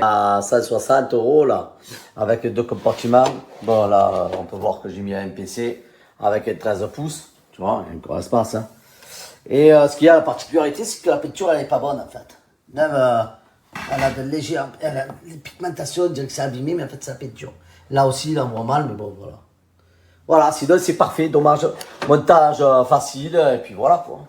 À 160 € là, avec deux compartiments. Bon là, on peut voir que j'ai mis un MPC avec un 13 pouces, tu vois, il y a encore espace. Hein. Et ce qui a la particularité, c'est que la peinture elle est pas bonne en fait. Même elle a de légères, les pigmentations, on dirait que c'est abîmé, mais en fait c'est la peinture. Là aussi, là on voit mal, mais bon voilà. Voilà, sinon c'est parfait, dommage. Montage facile, et puis voilà quoi.